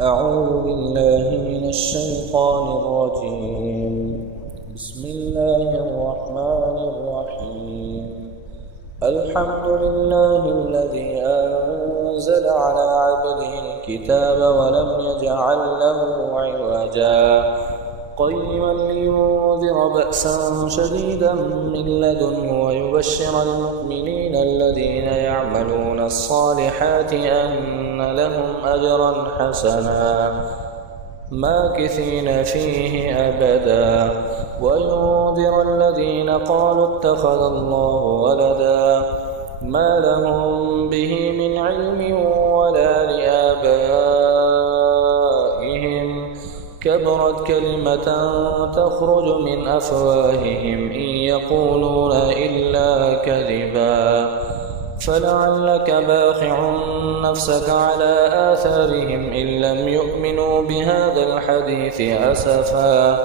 أعوذ بالله من الشيطان الرجيم. بسم الله الرحمن الرحيم. الحمد لله الذي أنزل على عبده الكتاب ولم يجعل له عوجا قيما لينذر بأسا شديدا من لدنه ويبشر المؤمنين الذين يعملون الصالحات أن لهم أجرا حسنا ماكثين فيه أبدا وينذر الذين قالوا اتخذ الله ولدا ما لهم به من علم ولا لآبائهم كبرت كلمة تخرج من أفواههم إن يقولون إلا كذبا فلعلك باخع نفسك على آثارهم إن لم يؤمنوا بهذا الحديث أسفا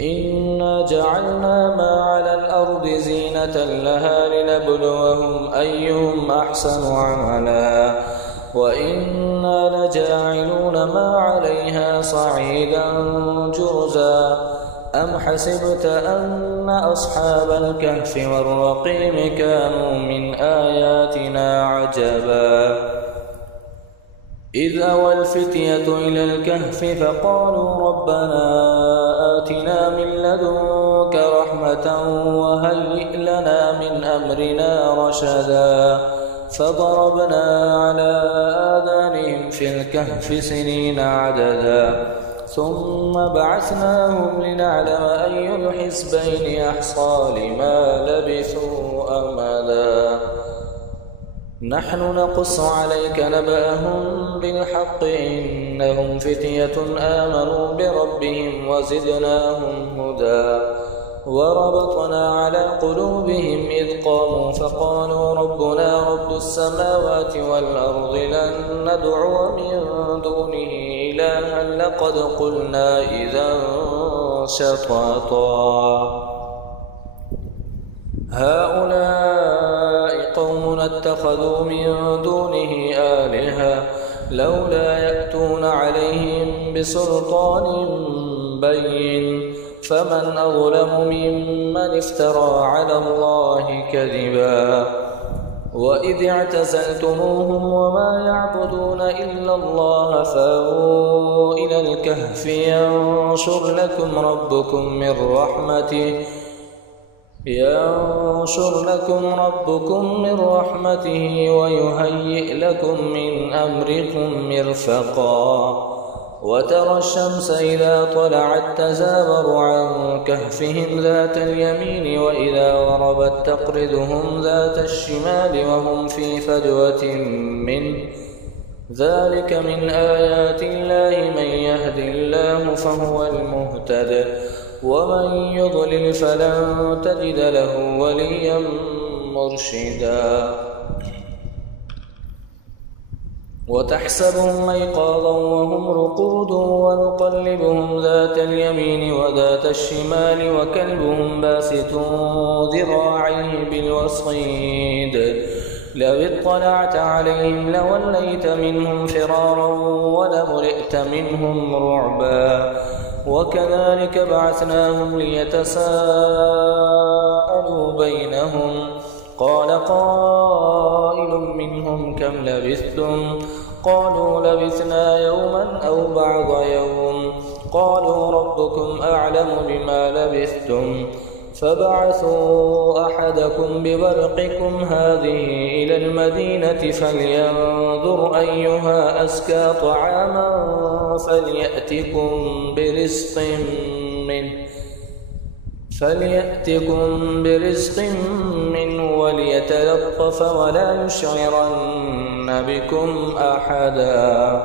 إنا جعلنا ما على الأرض زينة لها لنبلوهم أيهم أحسن عملا وإنا لجاعلون ما عليها صعيدا جرزا أم حسبت أن أصحاب الكهف والرقيم كانوا من آياتنا عجبا إذ أوى الفتية إلى الكهف فقالوا ربنا آتنا من لدنك رحمة وهيئ لنا من أمرنا رشدا فضربنا على آذانهم في الكهف سنين عددا ثم بعثناهم لنعلم أي الحزبين أحصى لما لبثوا أمدا نحن نقص عليك نبأهم بالحق إنهم فتية آمنوا بربهم وزدناهم هدى وربطنا على قلوبهم إذ قاموا فقالوا ربنا رب السماوات والأرض لن ندعو من دونه إلها لقد قلنا إذا شططا هؤلاء قوم اتخذوا من دونه آلهة لولا يأتون عليهم بسلطان بين فمن أظلم ممن افترى على الله كذبا وإذ اعتزلتموهم وما يعبدون إلا الله فأووا إلى الكهف ينشر لكم ربكم من رحمته ويهيئ لكم من أمركم مرفقا وترى الشمس إذا طلعت تزاور عن كهفهم ذات اليمين وإذا غربت تقرضهم ذات الشمال وهم في فجوة منه ذلك من آيات الله من يهد الله فهو المهتد ومن يضلل فلن تجد له وليا مرشدا وتحسبهم أيقاظا وهم رقود ونقلبهم ذات اليمين وذات الشمال وكلبهم باسط ذراعيه بالوصيد لو اطلعت عليهم لوليت منهم فرارا ولملئت منهم رعبا وكذلك بعثناهم ليتساءلوا بينهم قال قائل منهم كم لبثتم قالوا لبثنا يوما أو بعض يوم قالوا ربكم أعلم بما لبثتم فبعثوا أحدكم ببرقكم هذه إلى المدينة فلينظر أيها أزكى طعاما فليأتكم برزق منه وليتلطف ولا يشعرن بكم أحدا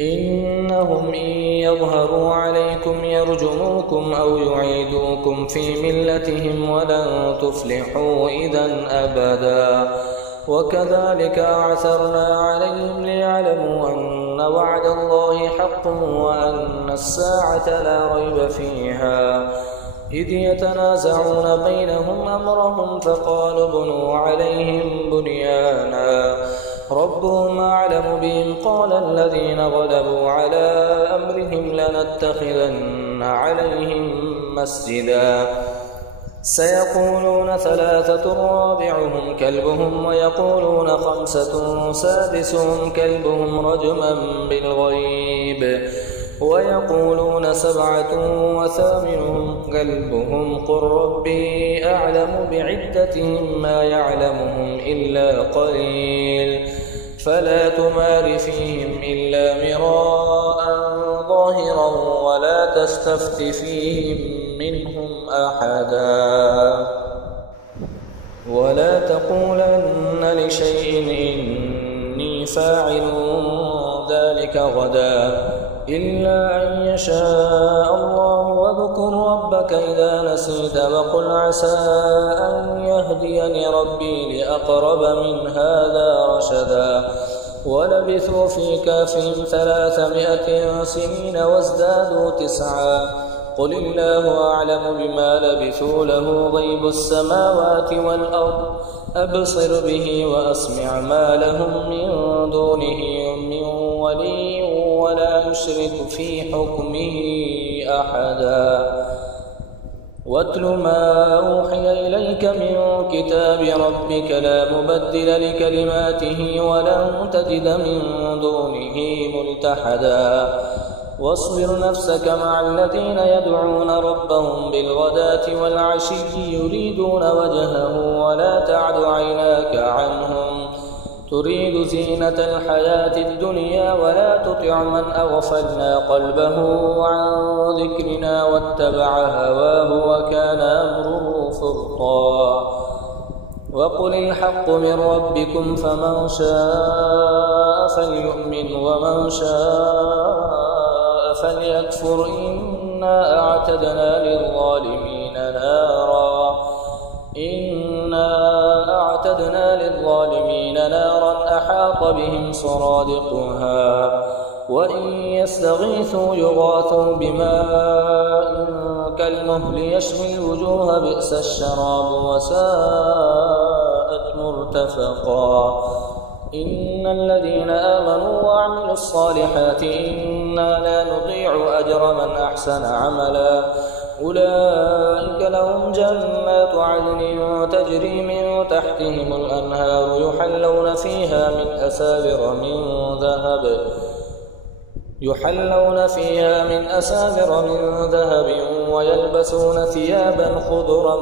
إنهم إن يظهروا عليكم يرجموكم أو يعيدوكم في ملتهم ولن تفلحوا إذا أبدا وكذلك أعثرنا عليهم ليعلموا أن وعد الله حق وأن الساعة لا ريب فيها إذ يتنازعون بينهم أمرهم فقالوا ابنوا عليهم بنيانا ربهم أعلم بهم قال الذين غلبوا على أمرهم لنتخذن عليهم مسجدا سيقولون 3 رابعهم كلبهم ويقولون 5 سادسهم كلبهم رجما بالغيب ويقولون 7 وثامنهم كلبهم قل ربي أعلم بعدتهم ما يعلمهم إلا قليل فلا تمار فيهم إلا مراء ظاهرا ولا تستفت فيهم منهم أحدا ولا تقولن لشيء إني فاعل ذلك غدا إلا أن يشاء الله واذكر ربك إذا نسيت وقل عسى أن يهديني ربي لأقرب من هذا رشدا ولبثوا في كهفهم 300 سنين وازدادوا 9 قل الله أعلم بما لبثوا له غيب السماوات والأرض أبصر به وأسمع ما لهم من دونه من ولي ولا يشرك في حكمه أحدا واتل ما أوحي إليك من كتاب ربك لا مبدل لكلماته ولن تجد من دونه ملتحدا واصبر نفسك مع الذين يدعون ربهم بالغداة والعشي يريدون وجهه ولا تعد عيناك عنهم تريد زينة الحياة الدنيا ولا تطع من أغفلنا قلبه عن ذكرنا واتبع هواه وكان أمره فرطا وقل الحق من ربكم فمن شاء فليؤمن ومن شاء فليكفر إنا أعتدنا للظالمين نارا أحاط بهم سرادقها وإن يستغيثوا يغاثوا بماء كالمهل يشوي الوجوه بئس الشراب وساءت مرتفقا إن الذين آمنوا وعملوا الصالحات إنا لا نضيع أجر من أحسن عملا أولئك لهم جنات عدن تجري من تحتهم الأنهار يحلون فيها من أساور من ذهب ويلبسون ثيابا خضرا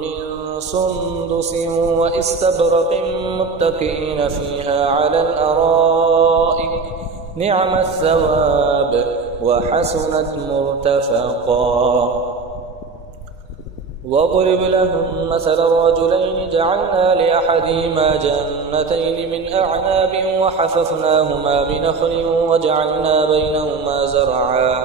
من سندس واستبرق متكئين فيها على الأرائك نعم الثواب وحسنت مرتفقا واضرب لهم مثل الرجلين جعلنا لأحدهما جنتين من أعناب وحففناهما بنخل وجعلنا بينهما زرعا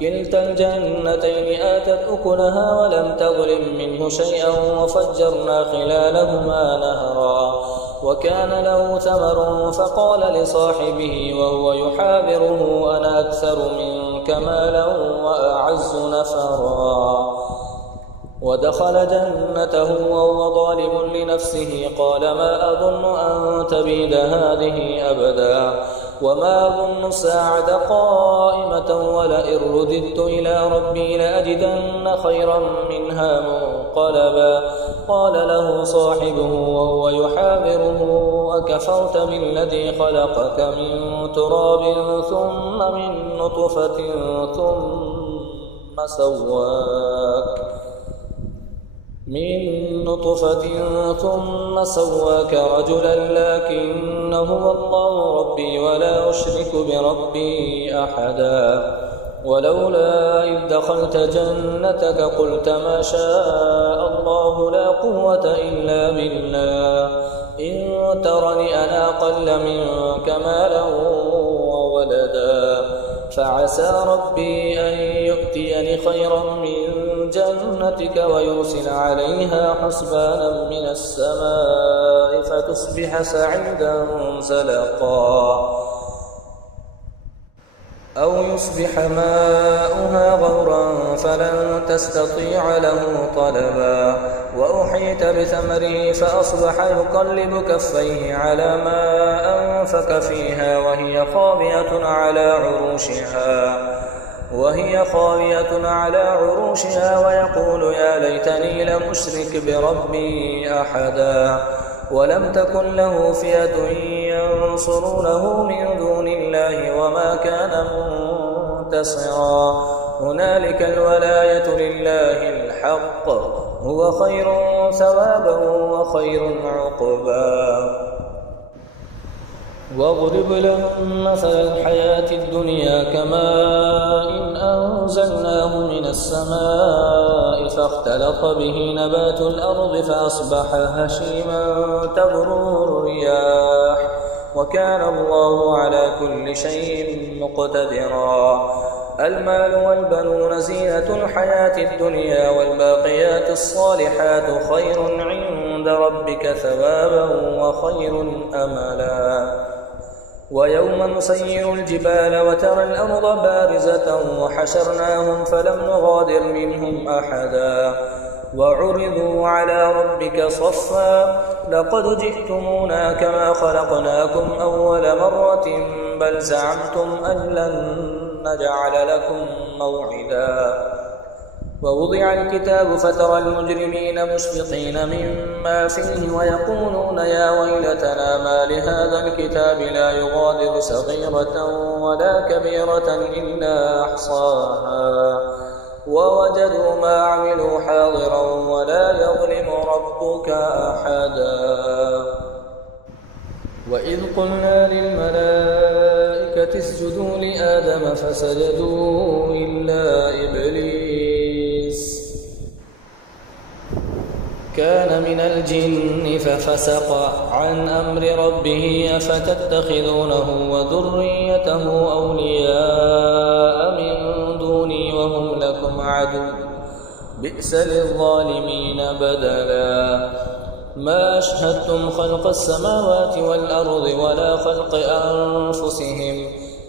كلتا الجنتين آتت أكلها ولم تظلم منه شيئا وفجرنا خلالهما نهرا وكان له ثمر فقال لصاحبه وهو يحاوره أنا أكثر منك مالا وأعز نفرا ودخل جنته وهو ظالم لنفسه قال ما أظن أن تبيد هذه أبدا وما أظن الساعة قائمة ولئن رددت إلى ربي لأجدن خيرا منها منقلبا قال له صاحبه وهو يحاوره أكفرت بالذي خلقك من تراب ثم من نطفة ثم سواك رجلا لكن هو الله ربي ولا أشرك بربي أحدا ولولا إذ دخلت جنتك قلت ما شاء الله لا قوة إلا بالله إن ترني أنا أقل منك مالا وولدا فعسى ربي أن يؤتيني خيرا من جنتك ويرسل عليها حسبانا من السماء فتصبح سعيدا زلقا أو يصبح ماؤها غورا فلن تستطيع له طلبا وأحيط بثمره فأصبح يقلب كفيه على ما فأنفك فيها وهي خاوية على عروشها ويقول يا ليتني لم أشرك بربي أحدا ولم تكن له فئة ينصرونه من دون الله وما كان منتصرا هنالك الولاية لله الحق هو خير ثوابا وخير عقبا واضرب لهم مثل الحياة الدنيا كماء إن أنزلناه من السماء فاختلط به نبات الأرض فأصبح هشيما تذروه الرياح وكان الله على كل شيء مقتدرا المال والبنون زينة الحياة الدنيا والباقيات الصالحات خير عند ربك ثوابا وخير أملا ويوم نسير الجبال وترى الأرض بارزة وحشرناهم فلم نغادر منهم أحدا وعرضوا على ربك صفا لقد جئتمونا كما خلقناكم أول مرة بل زعمتم أن لن نجعل لكم موعدا ووضع الكتاب فترى المجرمين مشفقين مما فيه ويقولون يا ويلتنا ما لهذا الكتاب لا يغادر صغيرة ولا كبيرة إلا أحصاها ووجدوا ما عملوا حاضرا ولا يظلم ربك أحدا وإذ قلنا للملائكة اسجدوا لآدم فسجدوا إلا إبليس كان من الجن ففسق عن أمر ربه أفتتخذونه وذريته أولياء من دوني وهم لكم عدو بئس للظالمين بدلا ما أشهدتم خلق السماوات والأرض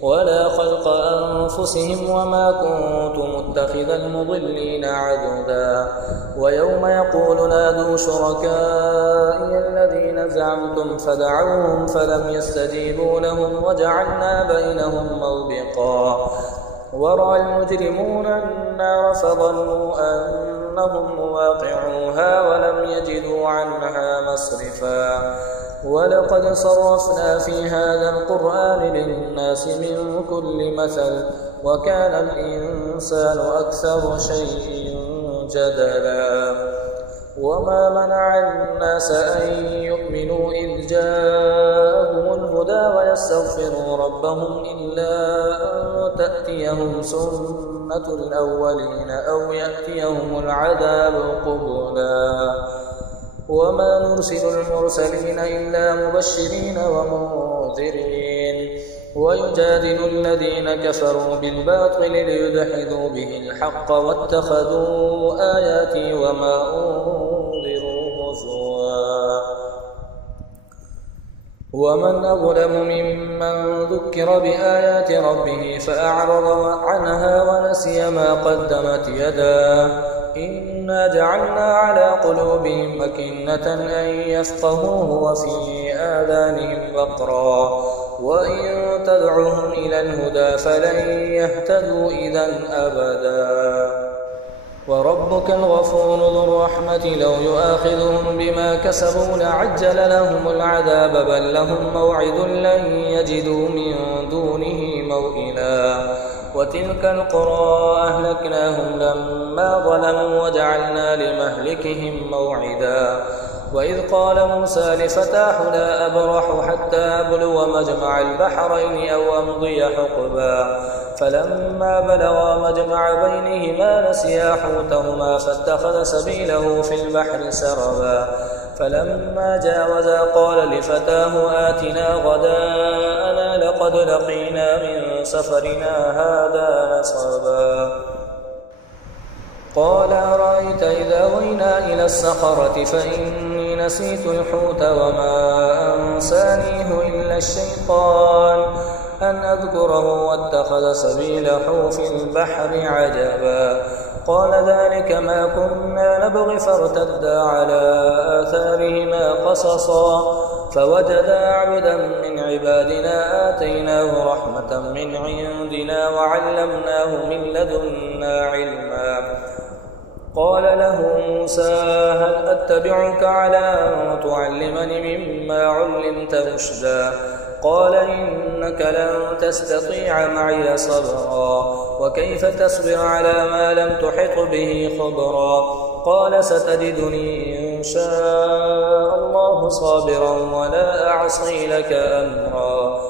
ولا خلق أنفسهم وما كنت متخذ المضلين عضدا ويوم يقول نادوا شركائي الذين زعمتم فدعوهم فلم يستجيبوا لهم وجعلنا بينهم موبقا ورأى المجرمون النار فظنوا أنهم مواقعوها ولم يجدوا عنها مصرفا ولقد صرفنا في هذا القرآن للناس من كل مثل وكان الإنسان أكثر شيء جدلا وما منع الناس أن يؤمنوا إذ جاءهم الهدى ويستغفروا ربهم إلا أن تأتيهم سنة الأولين أو يأتيهم العذاب قبلا وما نرسل المرسلين إلا مبشرين ومنذرين ويجادل الذين كفروا بالباطل ليدحضوا به الحق واتخذوا آياتي وما أنذروا هزوا ومن أظلم ممن ذكر بآيات ربه فأعرض عنها ونسي ما قدمت يداه إنا جعلنا على قلوبهم أكنة أن يفقهوه وفي آذانهم وقرا وإن تدعوهم إلى الهدى فلن يهتدوا إذا أبدا وربك الغفور ذو الرحمة لو يؤاخذهم بما كسبوا لعجل لهم العذاب بل لهم موعد لن يجدوا من دونه موئلا وتلك القرى أهلكناهم لما ظلموا وجعلنا لمهلكهم موعدا وإذ قال موسى لفتاه لا أبرح حتى أبلغ مجمع البحرين أو أمضي حقبا فلما بلغا مجمع بينهما نسيا حوتهما فاتخذ سبيله في البحر سربا فلما جاوزا قال لفتاه آتنا غداءنا لقد لقينا من سفرنا هذا نصبا قال أرأيت إذا وينا إلى الصخرة فإني نسيت الحوت وما أنسانيه إلا الشيطان أن أذكره واتخذ سبيله في البحر عجبا قال ذلك ما كنا نبغي فارتدا على آثارهما قصصا فوجدا عبدا من عبادنا آتيناه رحمة من عندنا وعلمناه من لدنا علما. قال له موسى هل أتبعك على أن تعلمني مما علمت رشدا؟ قال إنك لن تستطيع معي صبرا وكيف تصبر على ما لم تحط به خبرا؟ قال ستجدني إن شاء الله صابرا ولا أعصي لك أمرا.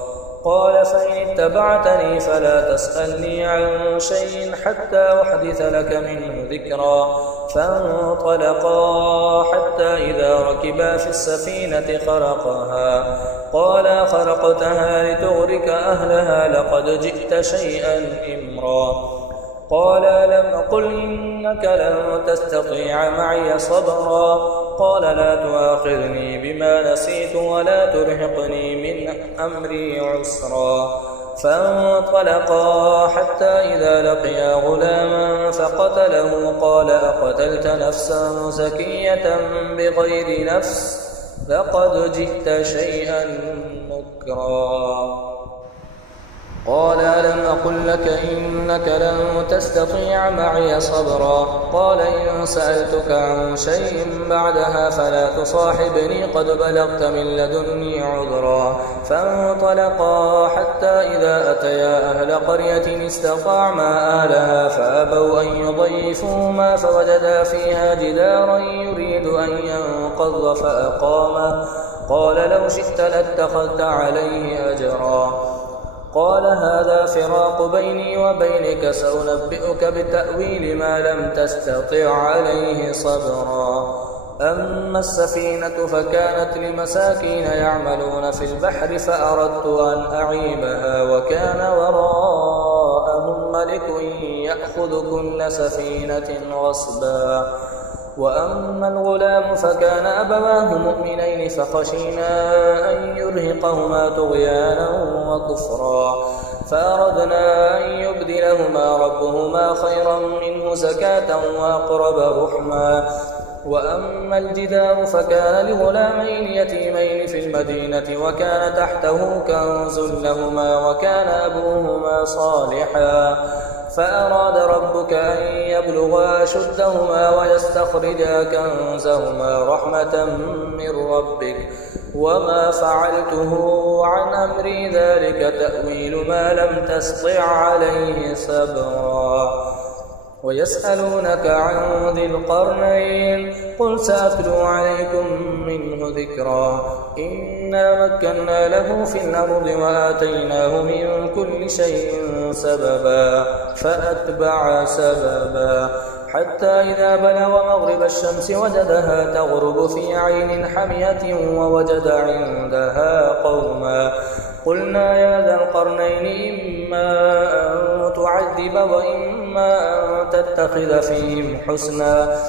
قال فإن اتبعتني فلا تسألني عن شيء حتى أحدث لك منه ذكرا. فانطلقا حتى إذا ركبا في السفينة خرقها قال خرقتها لتغرق أهلها لقد جئت شيئا إمرا. قال لم أقل إنك لن تستطيع معي صبرا. قال لا تؤاخذني بما نسيت ولا ترهقني من أمري عسرا. فانطلقا حتى إذا لقيا غلاما فقتله قال أقتلت نفسا زكية بغير نفس لقد جئت شيئا نكرا. قال ألم أقل لك إنك لن تستطيع معي صبرا؟ قال إن سألتك عن شيء بعدها فلا تصاحبني قد بلغت من لدني عذرا. فانطلقا حتى إذا أتيا أهل قرية استطعما أهلها فأبوا أن يضيفوهما فوجدا فيها جدارا يريد أن ينقض فأقامه. قال لو شئت لاتخذت عليه أجرا. قال هذا فراق بيني وبينك سأنبئك بتأويل ما لم تستطع عليه صبرا. أما السفينة فكانت لمساكين يعملون في البحر فأردت أن أعيبها وكان وراءهم ملك يأخذ كل سفينة غصبا. وأما الغلام فكان أبواه مؤمنين فخشينا أن يرهقهما طغيانا وكفرا فأردنا أن يبدلهما ربهما خيرا منه زكاة وأقرب رحما. وأما الجدار فكان لغلامين يتيمين في المدينة وكان تحته كنز لهما وكان أبوهما صالحا فأراد ربك أن يبلغا أشدهما ويستخرجا كنزهما رحمة من ربك وما فعلته عن أمري ذلك تأويل ما لم تسطع عليه صبرا. ويسألونك عن ذي القرنين قل سأتلو عليكم منه ذكرا. إنا مكنا له في الأرض وآتيناه من كل شيء سببا فأتبع سببا حتى إذا بلغ مغرب الشمس وجدها تغرب في عين حمية ووجد عندها قوما. قلنا يا ذا القرنين إما أن تعذب وإما أن تتخذ فيهم حسنا.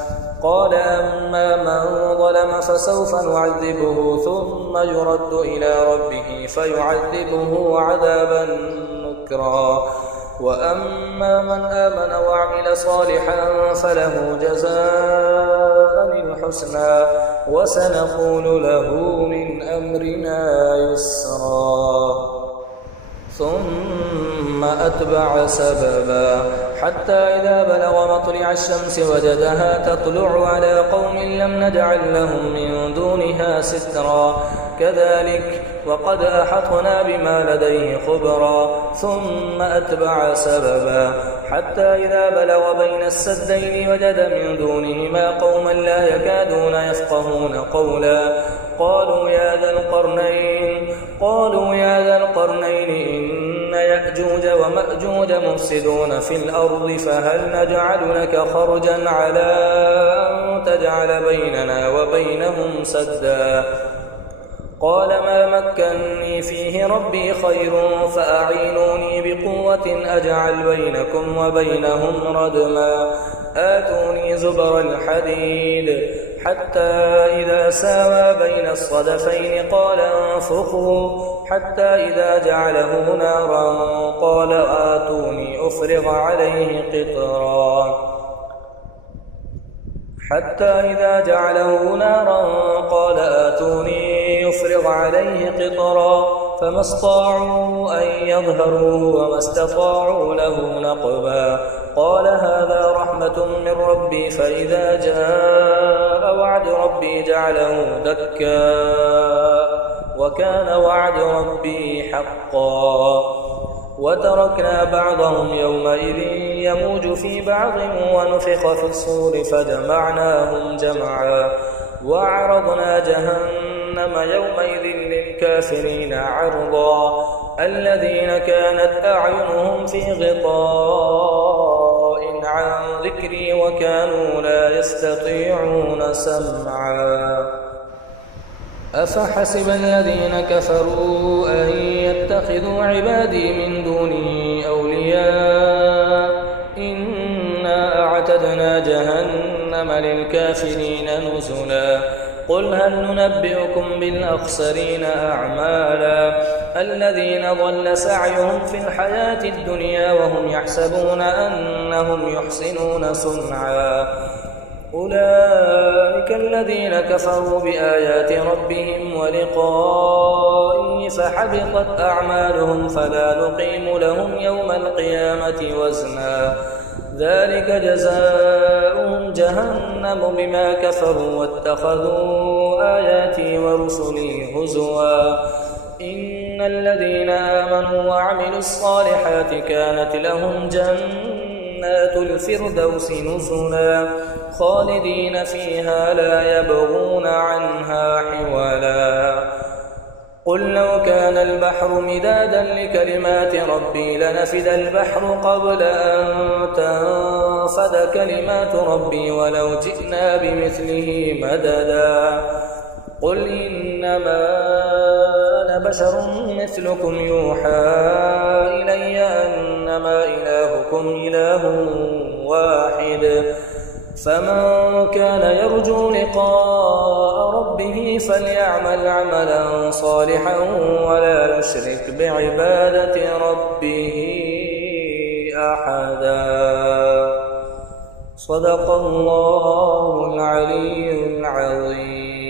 قال أما من ظلم فسوف نعذبه ثم يرد إلى ربه فيعذبه عذابا نكرا. وأما من آمن وعمل صالحا فله جزاء الحسنى وسنقول له من أمرنا يسرا. ثم أتبع سببا حتى إذا بلغ مطلع الشمس وجدها تطلع على قوم لم نجعل لهم من دونها سترا. كذلك وقد أحطنا بما لديه خبرا. ثم أتبع سببا حتى إذا بلغ بين السدين وجد من دونهما قوما لا يكادون يفقهون قولا. قالوا يا ذا القرنين إن يأجوج ومأجوج مفسدون في الأرض فهل نجعل لك خرجا على أن تجعل بيننا وبينهم سدا؟ قال ما مكنني فيه ربي خير فأعينوني بقوة أجعل بينكم وبينهم ردما. آتوني زبر الحديد حتى إذا ساوى بين الصدفين قال انفخوا حتى إذا جعله نارا قال آتوني أفرغ عليه قطرا. حتى إذا جعله نارا قال آتوني يفرغ فسقط عليه قطرا فما استطاعوا أن يظهروه وما استطاعوا له نقبا قال هذا رحمة من ربي فإذا جاء وعد ربي جعله دكا وكان وعد ربي حقا وتركنا بعضهم يومئذ يموج في بعض ونفخ في الصور فجمعناهم جمعا وعرضنا جهنم يومئذ للكافرين عرضا الذين كانت أعينهم في غطاء عن ذكري وكانوا لا يستطيعون سمعا أفحسب الذين كفروا أن يتخذوا عبادي من دوني أولياء إنا أعتدنا جهنم للكافرين نزلا قل هل ننبئكم بالأخسرين أعمالا الذين ضل سعيهم في الحياة الدنيا وهم يحسبون أنهم يحسنون صنعا أولئك الذين كفروا بآيات ربهم ولقائه فحبطت أعمالهم فلا نقيم لهم يوم القيامة وزنا ذلك جزاؤهم جهنم بما كفروا واتخذوا آياتي ورسلي هزوا إن الذين آمنوا وعملوا الصالحات كانت لهم جنات الفردوس نزلا خالدين فيها لا يبغون عنها حولا قل لو كان البحر مدادا لكلمات ربي لنفد البحر قبل أن تنفد كلمات ربي ولو جئنا بمثله مددا قل إنما أنا بشر مثلكم يوحى إلي أنما إلهكم إله واحد فمن كان يرجو لقاء ربه فليعمل عملا صالحا ولا يشرك بعبادة ربه أحدا صدق الله العلي العظيم.